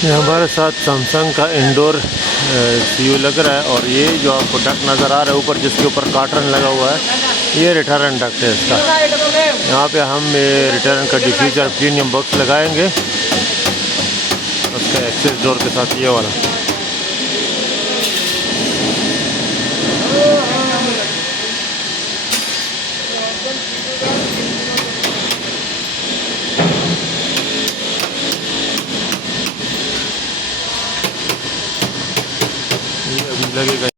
ये हमारे साथ सैमसंग का इंडोर सीयू लग रहा है और ये जो आपको डक्ट नज़र आ रहा है ऊपर, जिसके ऊपर कार्टन लगा हुआ है, ये रिटर्न डक्ट है इसका। यहाँ पे हम रिटर्न का डिफ्यूजर प्रीमियम बॉक्स लगाएंगे उसका एक्सेस डोर के साथ, ये वाला। ये अभी लगेगा।